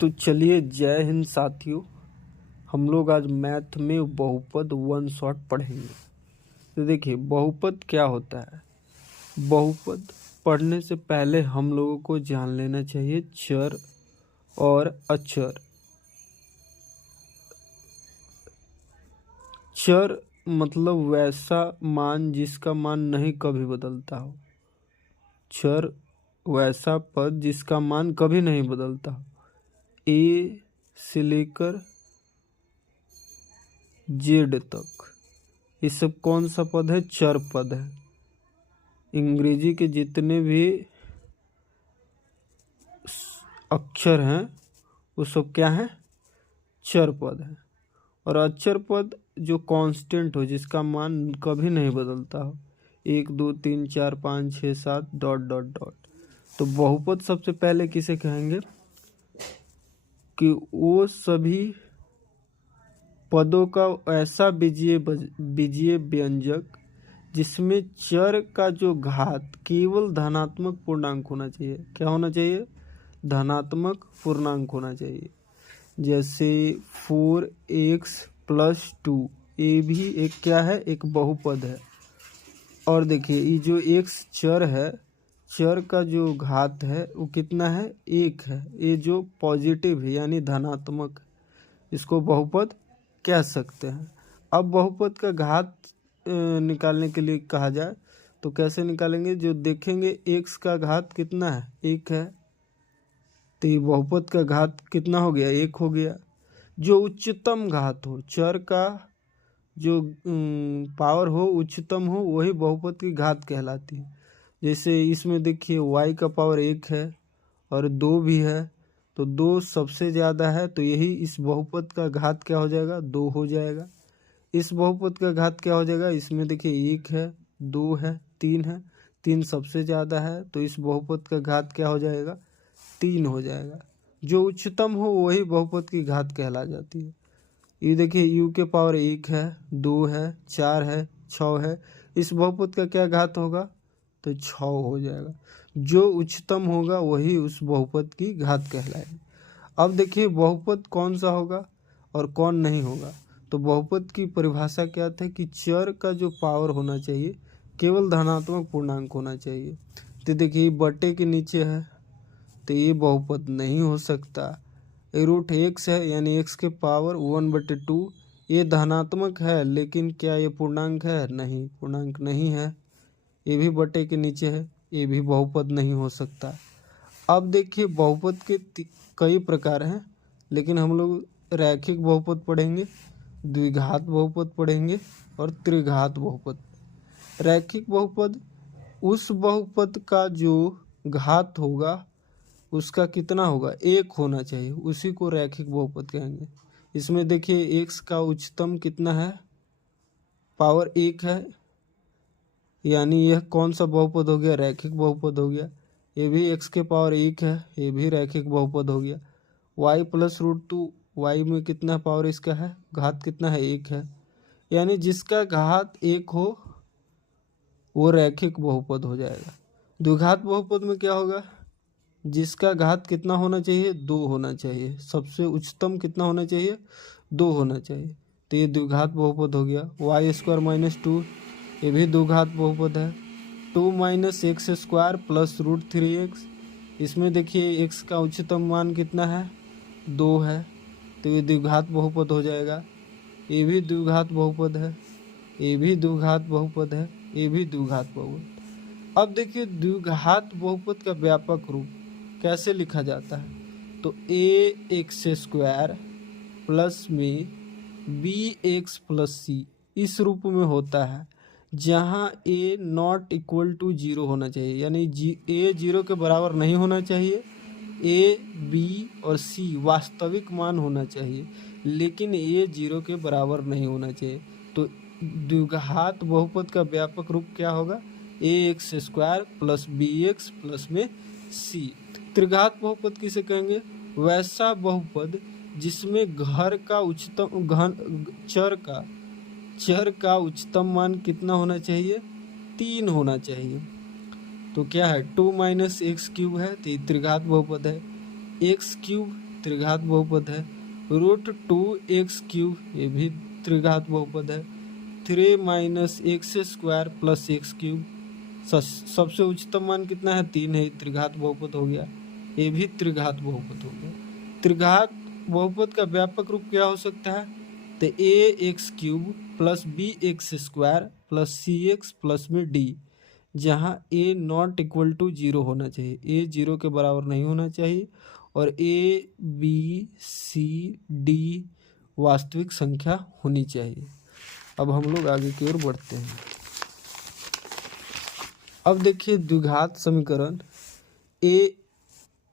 तो चलिए, जय हिंद साथियों। हम लोग आज मैथ में बहुपद वन शॉट पढ़ेंगे। तो देखिए, बहुपद क्या होता है। बहुपद पढ़ने से पहले हम लोगों को जान लेना चाहिए चर और अचर। चर मतलब वैसा मान जिसका मान नहीं कभी बदलता हो। चर वैसा पद जिसका मान कभी नहीं बदलता हो। ए से लेकर जेड तक ये सब कौन सा पद है? चर पद है। अंग्रेजी के जितने भी अक्षर हैं वो सब क्या हैं? चर पद है। और अचर पद जो कांस्टेंट हो, जिसका मान कभी नहीं बदलता हो, 1 2 3 4 5 6 7 डॉट डॉट डॉट। तो बहुपद सबसे पहले किसे कहेंगे कि वो सभी पदों का ऐसा बीजीय व्यंजक जिसमें चर का जो घात केवल धनात्मक पूर्णांक होना चाहिए। क्या होना चाहिए? धनात्मक पूर्णांक होना चाहिए। जैसे 4x + 2, ये भी एक क्या है? एक बहुपद है। और देखिए, ये जो x चर है, चर का जो घात है वो कितना है? 1 है। ये जो पॉजिटिव है यानी धनात्मक, इसको बहुपद कह सकते हैं। अब बहुपद का घात निकालने के लिए कहा जाए तो कैसे निकालेंगे? जो देखेंगे x का घात कितना है? 1 है। तो ये बहुपद का घात कितना हो गया? 1 हो गया। जो उच्चतम घात हो, चर का जो पावर हो, उच्चतम हो, वही बहुपद की घात कहलाती है। जैसे इसमें देखिए y का पावर 1 है और 2 भी है, तो 2 सबसे ज़्यादा है, तो यही इस बहुपद का घात क्या हो जाएगा? 2 हो जाएगा। इस बहुपद का घात क्या हो जाएगा? इसमें देखिए 1 है, 2 है, 3 है, 3 सबसे ज़्यादा है, तो इस बहुपद का घात क्या हो जाएगा? 3 हो जाएगा। जो उच्चतम हो वही बहुपद की घात कहला जाती है। ये देखिए u के पावर 1 है, 2 है, 4 है, 6 है, इस बहुपद का क्या घात होगा? तो 6 हो जाएगा। जो उच्चतम होगा वही उस बहुपद की घात कहलाएगी। अब देखिए बहुपद कौन सा होगा और कौन नहीं होगा। तो बहुपद की परिभाषा क्या था कि चर का जो पावर होना चाहिए केवल धनात्मक पूर्णांक होना चाहिए। तो देखिए बटे के नीचे है, तो ये बहुपद नहीं हो सकता। √x है यानी x के पावर 1/2, ये धनात्मक है, लेकिन क्या ये पूर्णांक है? नहीं, पूर्णांक नहीं है। ये भी बटे के नीचे है, ये भी बहुपद नहीं हो सकता। अब देखिए बहुपद के कई प्रकार हैं, लेकिन हम लोग रैखिक बहुपद पढ़ेंगे, द्विघात बहुपद पढ़ेंगे और त्रिघात बहुपद। रैखिक बहुपद उस बहुपद का जो घात होगा उसका कितना होगा? 1 होना चाहिए, उसी को रैखिक बहुपद कहेंगे। इसमें देखिए x का उच्चतम कितना है? पावर 1 है, यानी यह कौन सा बहुपद हो गया? रैखिक बहुपद हो गया। ये भी x के पावर 1 है, ये भी रैखिक बहुपद हो गया। y + √2, y में कितना पावर इसका है? घात कितना है? 1 है, यानी जिसका घात 1 हो वो रैखिक बहुपद हो जाएगा। द्विघात बहुपद में क्या होगा? जिसका घात कितना होना चाहिए? 2 होना चाहिए। सबसे उच्चतम कितना होना चाहिए? 2 होना चाहिए। तो ये द्विघात बहुपद हो गया। y² - 2, ये भी द्विघात बहुपद है। 2 - x² + √3x, इसमें देखिए x का उच्चतम मान कितना है? 2 है, तो ये द्विघात बहुपद हो जाएगा। ये भी द्विघात बहुपद है, ये भी द्विघात बहुपद है, ये भी द्विघात बहुपद। अब देखिए द्विघात बहुपद का व्यापक रूप कैसे लिखा जाता है। तो ax² प्लस में bx + c इस रूप में होता है, जहाँ a ≠ 0 होना चाहिए, यानी a 0 के बराबर नहीं होना चाहिए। a, b और c वास्तविक मान होना चाहिए, लेकिन a 0 के बराबर नहीं होना चाहिए। तो द्विघात बहुपद का व्यापक रूप क्या होगा? ax² + bx प्लस में c। त्रिघात बहुपद किसे कहेंगे? वैसा बहुपद जिसमें घर का उच्चतम चर का उच्चतम मान कितना होना चाहिए? 3 होना चाहिए। तो क्या है? 2 - x³ है, तो त्रिघात बहुपद है। x³ त्रिघात बहुपद है। √2x³ ये भी त्रिघात बहुपद है। 3 - x² + x³, सबसे उच्चतम मान कितना है 3 है, त्रिघात बहुपद हो गया। ये भी त्रिघात बहुपद हो गया। त्रिघात बहुपद का व्यापक रूप क्या हो सकता है, तो ax³ + bx² + cx + d, जहाँ a ≠ 0 होना चाहिए, a 0 के बराबर नहीं होना चाहिए, और a b c d वास्तविक संख्या होनी चाहिए। अब हम लोग आगे की ओर बढ़ते हैं। अब देखिए द्विघात समीकरण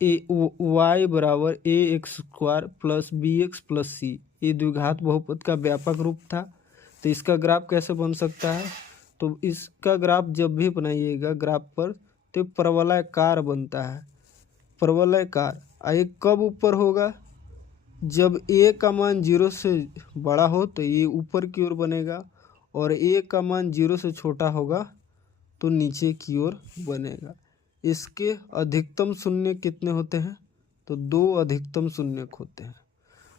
y बराबर ax² + bx + c, ये द्विघात बहुपद का व्यापक रूप था। तो इसका ग्राफ कैसे बन सकता है, तो इसका ग्राफ जब भी बनाइएगा ग्राफ पर तो परवलयाकार बनता है। परवलयाकार ये कब ऊपर होगा, जब a का मान 0 से बड़ा हो तो ये ऊपर की ओर बनेगा, और a का मान 0 से छोटा होगा तो नीचे की ओर बनेगा। इसके अधिकतम शून्य कितने होते हैं, तो 2 अधिकतम शून्य होते हैं।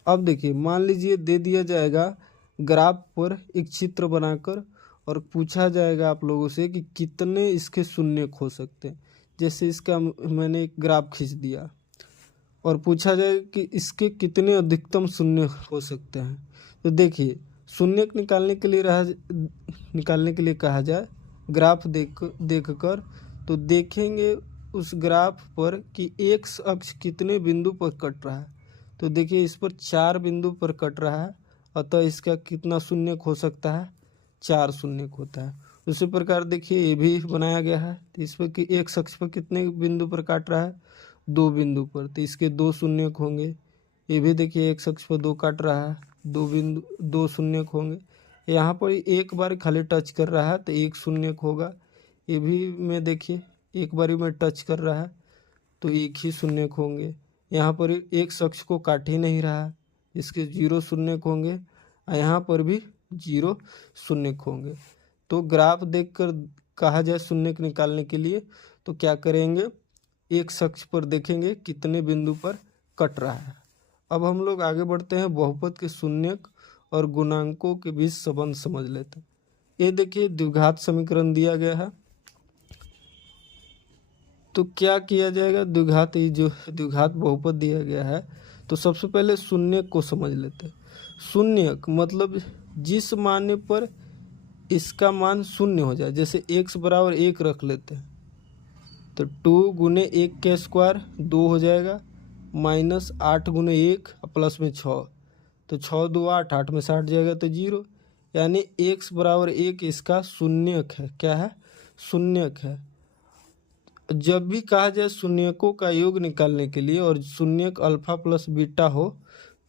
अब देखिए मान लीजिए दे दिया जाएगा ग्राफ पर एक चित्र बनाकर, और पूछा जाएगा आप लोगों से कि कितने इसके शून्य हो सकते हैं। जैसे इसका मैंने एक ग्राफ खींच दिया, और पूछा जाए कि इसके कितने अधिकतम शून्य हो सकते हैं। तो देखिए शून्य निकालने के लिए कहा जाए ग्राफ देखकर, तो देखेंगे उस ग्राफ पर कि एक्स अक्ष कितने बिंदु पर कट रहा है। तो देखिए इस पर 4 बिंदु पर कट रहा है, अतः इसका कितना शून्य हो सकता है, 4 शून्य होता है। उसी प्रकार देखिए ये भी बनाया गया है, तो इस पर कि एक्स अक्ष पर कितने बिंदु पर काट रहा है, 2 बिंदु पर, तो इसके 2 शून्य होंगे। ये भी देखिए एक्स अक्ष पर 2 काट रहा है, 2 शून्य होंगे। यहाँ पर एक बार खाली टच कर रहा है तो 1 शून्य होगा। ये भी में देखिए एक बारी में टच कर रहा है तो 1 ही शून्य होंगे। यहाँ पर एक अक्ष को काट ही नहीं रहा है, इसके 0 शून्य होंगे, और यहाँ पर भी 0 शून्य होंगे। तो ग्राफ देखकर कहा जाए शून्य निकालने के लिए तो क्या करेंगे, एक अक्ष पर देखेंगे कितने बिंदु पर कट रहा है। अब हम लोग आगे बढ़ते हैं, बहुपद के शून्यक और गुणांकों के बीच संबंध समझ लेते हैं। ये देखिए द्विघात समीकरण दिया गया है, तो क्या किया जाएगा, ये जो द्विघात बहुपद दिया गया है, तो सबसे पहले शून्यक को समझ लेते हैं। शून्यक मतलब जिस मान पर इसका मान शून्य हो जाए, जैसे x बराबर 1 रख लेते हैं, तो 2 × 1 का स्क्वायर 2 हो जाएगा, -8 × 1 प्लस में 6, तो 6 2 8, 8 में 60 जाएगा तो 0, यानी x बराबर 1 इसका शून्यक है। क्या है, शून्यक है। जब भी कहा जाए शून्यकों का योग निकालने के लिए और शून्यक अल्फा प्लस बीटा हो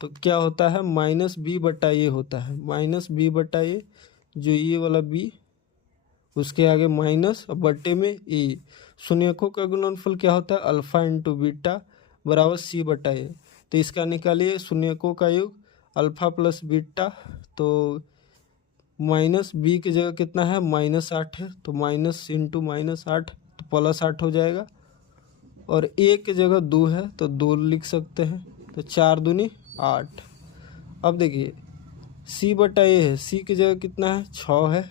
तो क्या होता है, -b/a होता है। -b/a, जो ये वाला b, उसके आगे माइनस और बट्टे में a। शून्यकों का गुणनफल क्या होता है, अल्फा × बीटा बराबर c/a। तो इसका निकालिए शून्यकों का योग अल्फा प्लस बीटा, तो -b की जगह कितना है, -8 है, तो माइनस इंटू -8 तो +8 हो जाएगा, और a की जगह 2 है तो 2 लिख सकते हैं, तो 4 दूनी 8। अब देखिए c/a है, c की जगह कितना है, 6 है,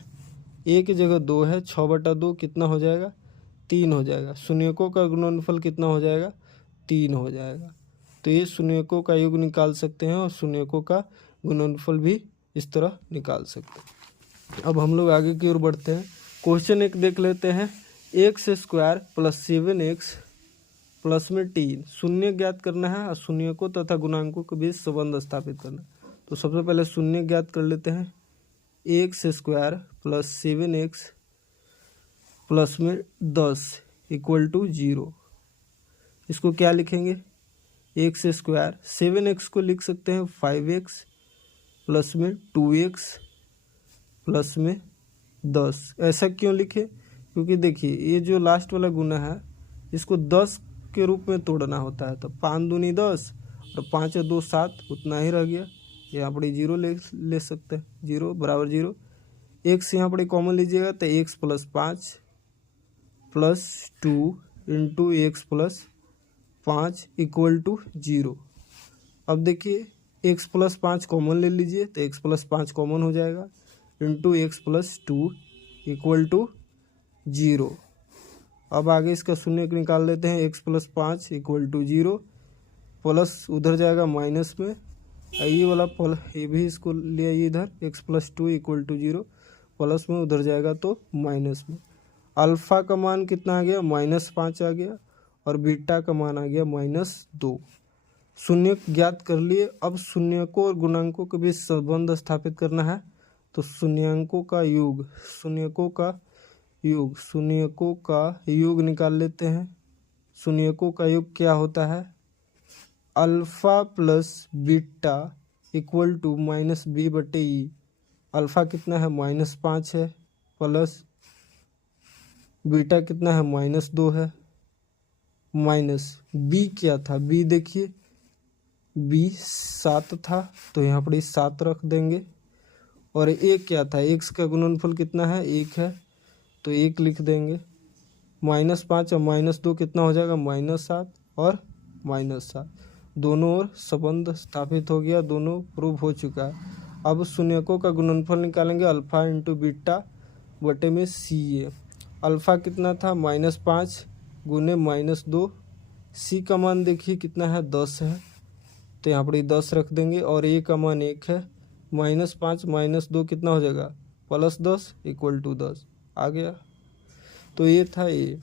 a की जगह 2 है, 6/2 कितना हो जाएगा, 3 हो जाएगा। शून्यकों का गुणनफल कितना हो जाएगा, 3 हो जाएगा। तो ये शून्यकों का योग निकाल सकते हैं और शून्यकों का गुणनफल भी इस तरह निकाल सकते हैं। अब हम लोग आगे की ओर बढ़ते हैं। क्वेश्चन 1 देख लेते हैं, x² + 7x प्लस में 3 शून्य ज्ञात करना है और शून्यकों तथा गुणांकों के बीच संबंध स्थापित करना। तो सबसे पहले शून्य ज्ञात कर लेते हैं, x² + 7x प्लस में 10 = 0। इसको क्या लिखेंगे, x², 7x को लिख सकते हैं 5x प्लस में 2x प्लस में 10। ऐसा क्यों लिखे, क्योंकि देखिए ये जो लास्ट वाला गुना है इसको 10 के रूप में तोड़ना होता है, तो 5 दूनी 10 और 5 2 7 उतना ही रह गया। यहाँ पर 0 ले सकते हैं, 0 बराबर 0। x यहाँ पर कॉमन लीजिएगा तो x + 5 + 2 × x + 5 = 0। अब देखिए एक्स प्लस 5 कॉमन ले लीजिए तो एक्स प्लस 5 कॉमन हो जाएगा, into x plus 2 equal to 0। अब आगे इसका शून्य निकाल लेते हैं, x plus 5 equal to 0, plus उधर जाएगा माइनस में, ये वाला ये भी इसको ले आइए इधर, x plus 2 equal to 0, plus में उधर जाएगा तो माइनस में। अल्फ़ा का मान कितना आ गया, -5 आ गया, और बीटा का मान आ गया -2। शून्य ज्ञात कर लिए। अब शून्यकों और गुणांकों के बीच संबंध स्थापित करना है, तो शून्यकों का योग निकाल लेते हैं। शून्यकों का योग क्या होता है, alpha plus beta equal to -b/e। Alpha कितना है, -5 है, प्लस बीटा कितना है, -2 है, माइनस बी क्या था, बी देखिए बी 7 था, तो यहाँ पर 7 रख देंगे। और एक क्या था, एक्स का गुणनफल कितना है, 1 है, तो 1 लिख देंगे। -5 और -2 कितना हो जाएगा, -7 और -7, दोनों ओर संबंध स्थापित हो गया, दोनों प्रूव हो चुका है। अब शून्यकों का गुणनफल निकालेंगे, अल्फ़ा इंटू बीटा बटे में सी ए। अल्फ़ा कितना था, -5 गुने -2, सी का मान देखिए कितना है, 10 है, तो यहाँ पर 10 रख देंगे, और ए का मान 1 है। -5 -2 कितना हो जाएगा, +10 इक्वल टू 10 आ गया। तो ये था ये।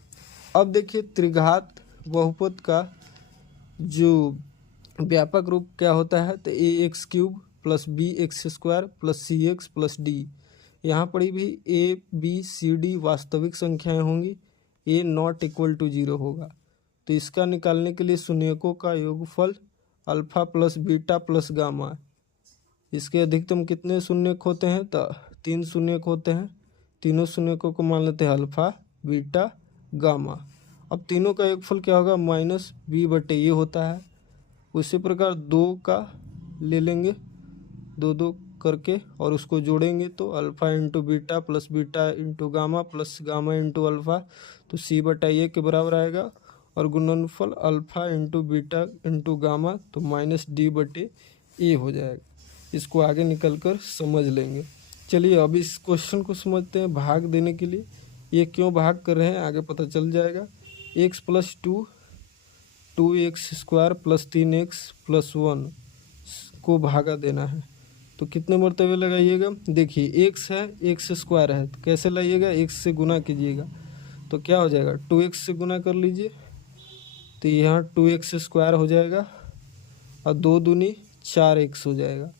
अब देखिए त्रिघात बहुपद का जो व्यापक रूप क्या होता है, तो ax³ + bx² + cx + d। यहाँ पर भी a b c d वास्तविक संख्याएं होंगी, a नॉट इक्वल टू 0 होगा। तो इसका निकालने के लिए शून्यकों का योगफल alpha plus beta plus gamma. इसके अधिकतम कितने शून्यक होते हैं, तो 3 शून्यक होते हैं। तीनों शून्यकों को मान लेते हैं अल्फ़ा बीटा गामा। अब तीनों का योगफल क्या होगा, -b/a होता है। उसी प्रकार 2 का ले लेंगे, 2 करके, और उसको जोड़ेंगे तो alpha into beta plus beta into gamma plus gamma into alpha, तो c/a के बराबर आएगा। और गुणनफल alpha into beta into gamma, तो -d/a हो जाएगा। इसको आगे निकल कर समझ लेंगे। चलिए अब इस क्वेश्चन को समझते हैं। भाग देने के लिए ये क्यों भाग कर रहे हैं आगे पता चल जाएगा। x + 2 2x² + 3x + 1 को भागा देना है, तो कितने मरतबे लगाइएगा, देखिए x है, x² है, तो कैसे लाइएगा, x से गुना कीजिएगा, तो क्या हो जाएगा, 2x से गुना कर लीजिए, तो यहाँ 2x² हो जाएगा, और 2 दूनी 4x हो जाएगा।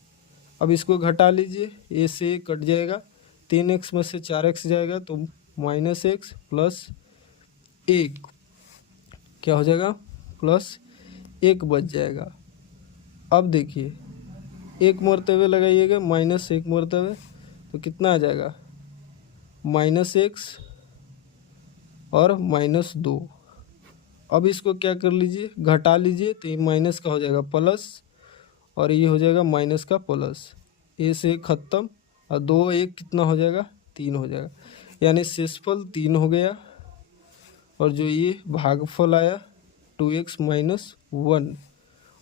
अब इसको घटा लीजिए, a से कट जाएगा, 3x में से 4x जाएगा, तो -x + 1 क्या हो जाएगा, +1 बच जाएगा। अब देखिए 1 मरतबे लगाइएगा, -1 मरतबे, तो कितना आ जाएगा, -x और -2। अब इसको क्या कर लीजिए, घटा लीजिए, तो ये माइनस का हो जाएगा प्लस, और ये हो जाएगा माइनस का प्लस, ए से ख़त्म, और 2 1 कितना हो जाएगा, 3 हो जाएगा, यानी शेषफल 3 हो गया। और जो ये भागफल आया 2x - 1,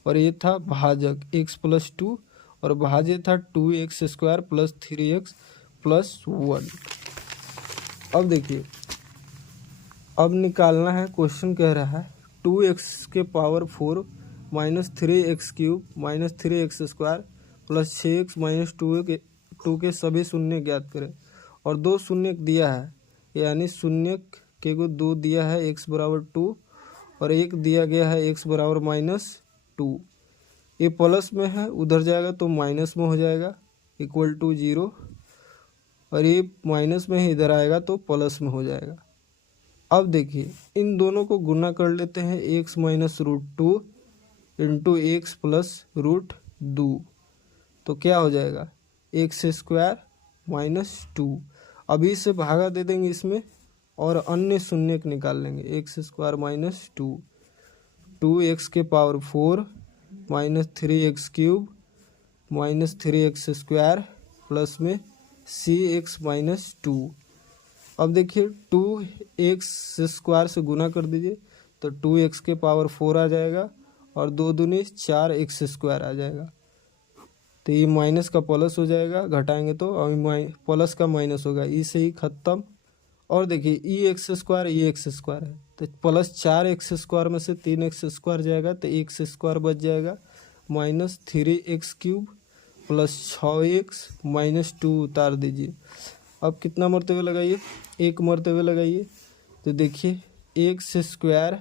और ये था भाजक x + 2, और भाज्य था 2x² + 3x + 1। अब देखिए, अब निकालना है, क्वेश्चन कह रहा है 2x⁴ - 3x³ - 3x² + 6x - 2 के सभी शून्य ज्ञात करें। और 2 शून्य दिया है, यानी शून्य के को 2 दिया है, x = 2, और 1 दिया गया है, x = -2। ये प्लस में है, उधर जाएगा तो माइनस में हो जाएगा, इक्वल टू 0, और ये माइनस में है, इधर आएगा तो प्लस में हो जाएगा। अब देखिए इन दोनों को गुना कर लेते हैं, x - √2 इंटू x + √2, तो क्या हो जाएगा, x² - 2। अभी से भागा दे देंगे इसमें, और अन्य शून्य निकाल लेंगे, x² - 2, 2x⁴ - 3x³ - 3x² plus में cx - 2। अब देखिए 2x² से गुना कर दीजिए, तो 2x⁴ आ जाएगा, और 2 दूनी 4 एक्स स्क्वायर आ जाएगा। तो ये माइनस का प्लस हो जाएगा, घटाएंगे तो, और प्लस का माइनस होगा, ई से ही खत्म। और देखिए ई एक्स स्क्वायर है, तो प्लस 4 एक्स स्क्वायर में से 3 एक्स स्क्वायर जाएगा तो एक्स स्क्वायर बच जाएगा, minus 3x cube plus 6x minus 2 उतार दीजिए। अब कितना मरतबे लगाइए, 1 मरतबे लगाइए, तो देखिए एक्स स्क्वायर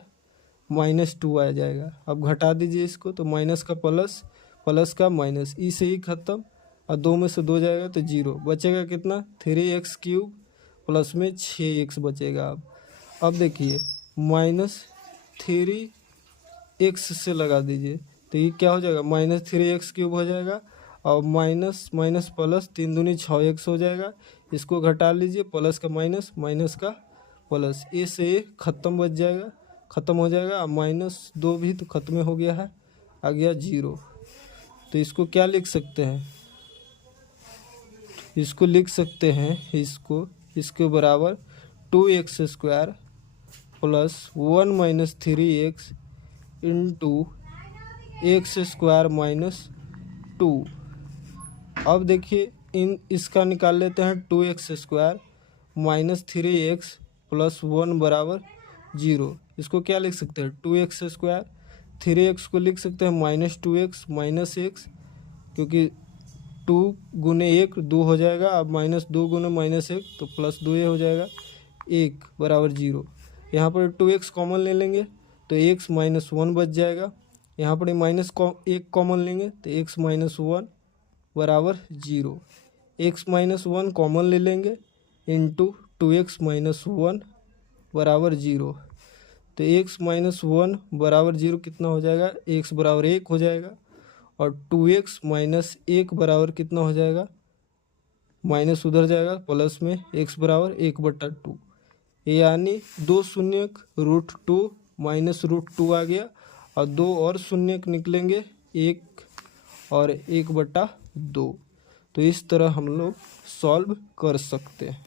माइनस 2 आ जाएगा। अब घटा दीजिए इसको, तो माइनस का प्लस, प्लस का माइनस, ई से ही खत्म, और 2 में से 2 जाएगा तो 0 बचेगा। कितना, 3x क्यूब प्लस में 6x बचेगा। अब देखिए माइनस 3x से लगा दीजिए, तो ये क्या हो जाएगा, माइनस 3x क्यूब हो जाएगा, और माइनस माइनस प्लस 3 दूनी 6x हो जाएगा। इसको घटा लीजिए, प्लस का माइनस, माइनस का प्लस, ए से ए खत्म बच जाएगा, ख़त्म हो जाएगा। माइनस 2 भी तो खत्म हो गया है, आ गया 0। तो इसको क्या लिख सकते हैं, इसको लिख सकते हैं, इसके बराबर 2x square plus 1 minus 3x into x square minus 2। अब देखिए इसका निकाल लेते हैं, 2x square minus 3x plus 1 बराबर 0। इसको क्या लिख सकते हैं, 2x स्क्वायर, 3x को लिख सकते हैं माइनस 2x माइनस x, क्योंकि 2 गुने 1 2 हो जाएगा, अब माइनस 2 गुने माइनस 1 तो प्लस 2 हो जाएगा, 1 बराबर 0। यहाँ पर 2x कॉमन ले लेंगे तो x माइनस 1 बच जाएगा। यहाँ पर माइनस 1 कॉमन लेंगे तो x माइनस 1 बराबर 0। x माइनस 1 कॉमन ले लेंगे इंटू 2x माइनस 1 बराबर 0। तो x माइनस 1 बराबर 0 कितना हो जाएगा, x बराबर 1 हो जाएगा, और 2x माइनस 1 बराबर कितना हो जाएगा, माइनस उधर जाएगा, प्लस में x बराबर 1/2, यानी 2 शून्यक √2 माइनस √2 आ गया, और 2 और शून्यक निकलेंगे, 1 और 1/2। तो इस तरह हम लोग सॉल्व कर सकते हैं।